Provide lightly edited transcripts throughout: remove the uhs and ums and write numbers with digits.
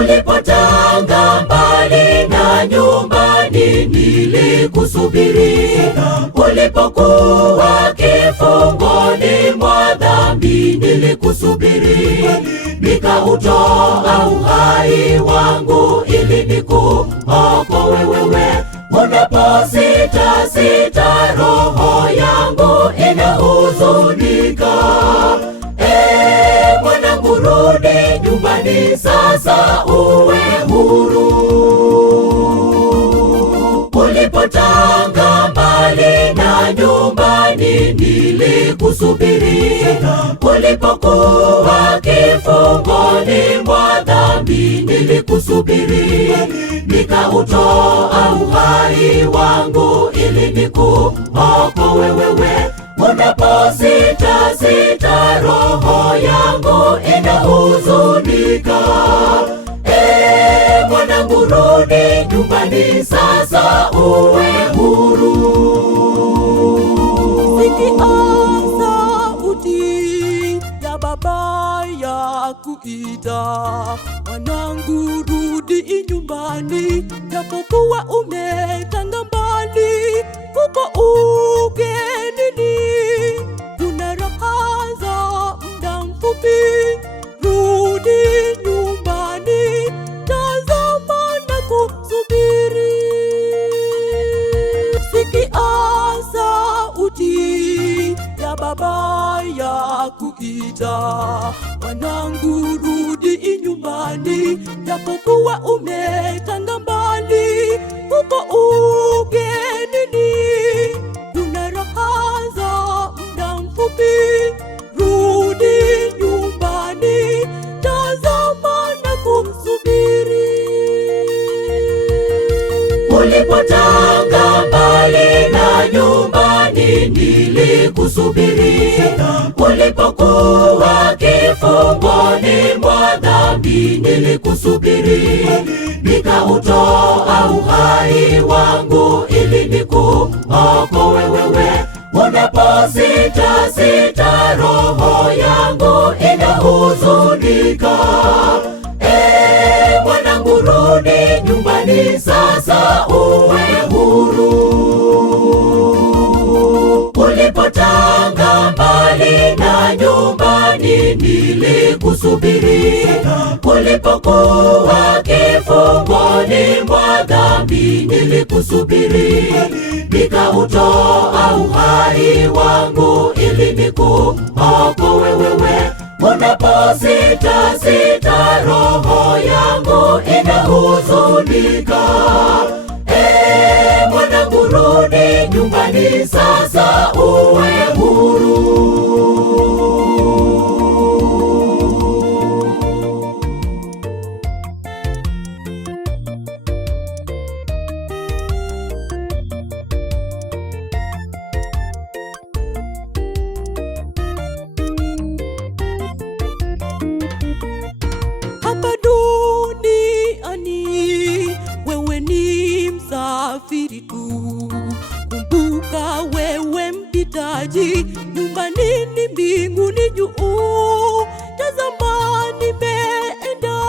Ulipotanga mbali na nyumbani, nilikusubiri. Ulipokuwa kifungoni mwa dhambi, nilikusubiri. Nikautoa uhai wangu ili nikuokoe wewe. Unaposita sita, roho yangu inahuzunika. Mwanangu, rudi nyumbani sasa, uwe huru. Ulipotanga mbali na nyumbani, nilikusubiri. Ulipokuwa kifungoni mwa dhambi, nilikusubiri. Nikautoa uhai wangu ili nikuokoe wewe. Unaposita sita, roho yangu inahuzunika. Mwanangu, rudi nyumbani sasa, uwe huru. Sikia sauti ya baba yakuita, mwanangu, rudi nyumbani. Japokuwa umetanga mbali huko ugenini, kuna raha za muda mfupi. Rudi nyumbani, tazama na kusubiri. Sikia sauti ya baba yakuita, mwanangu, rudi nyumbani. Japokuwa umetanga mbali huko ugenini, kuna raha za muda mfupi. Rudi nyumbani, tazama na kumsubiri. Ulipotanga mbali na nyumbani, nilikusubiri. Ulipokuwa kifungoni mwa dhambi, nilikusubiri. Nikautoa uhai wangu ili nikuokoe wewe. Unaposita sita, roho yangu inahuzunika. Mwanangu, rudi nyumbani sasa, uwe huru. Ulipotanga mbali na nyumbani, nilikusubiri. Ulipokuwa kifungoni mwa dhambi, nilikusubiri. Nikautoa uhai wangu ili nikuokoe wewe. Unaposita sita, roho yangu inahuzunika. Mwanangu, rudi nyumbani sasa, uwe huru. Hapa duniani wewe ni msafiri tu. Kumbuka wewe mpitaji, nyumbani ni mbinguni juu. Tazama nimeenda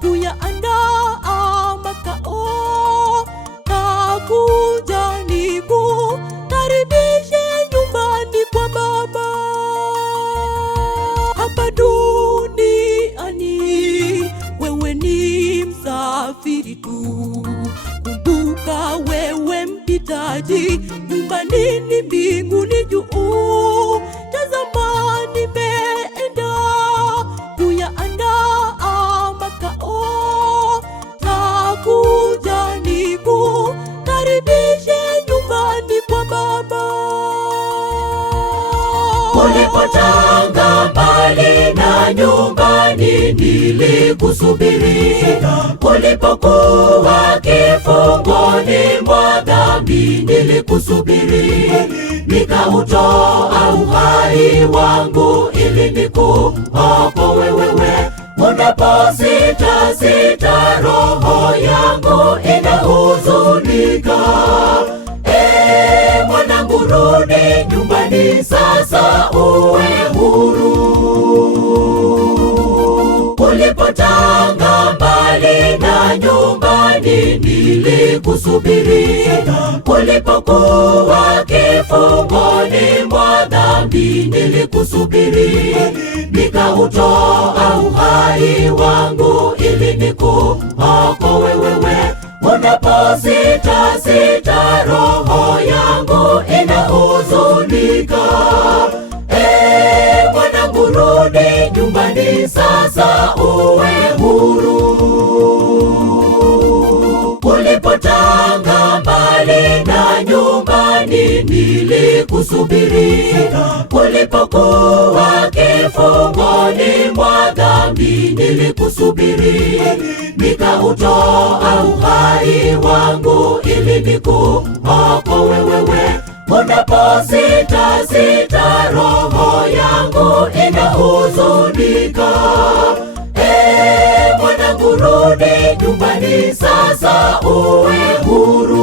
kuyaandaa makao, nakuja nikukaribishe nyumbani kwa Baba. Hapa duniani wewe ni msafiri tu. Kumbuka wewe mpitaji, nyumbani ni mbinguni juu. Tazama nimeenda kuyaandaa makao, nakuja nikukaribishe nyumbani kwa Baba. Ulipotanga mbali na nyumbani, nilikusubiri. Ulipokuwa kifungoni mwa dhambi, nilikusubiri. Nikautoa uhai wangu ili nikuokoe wewe. Unaposita sita, roho yangu inahuzunika. Mwanangu, rudi nyumbani sasa, uwe huru. Ulipotanga mbali nyumbani nilikusubiri, ulipokuwa kifungoni mwa dhambi nilikusubiri, nikautoa uhai wangu ili nikuokoe wewe. Unaposita sita, roho yangu inahuzunika. Mwanangu, rudi nyumbani sasa, uwe huru. Ulipotanga mbali na nyumbani nilikusubiri, ulipokuwa kifungoni mwa dhambi nilikusubiri, nikautoa uhai wangu ili nikuokoe wewe. Unaposita sita, roho yangu inahuzunika. Mwanangu, rudi nyumbani sasa, uwe huru.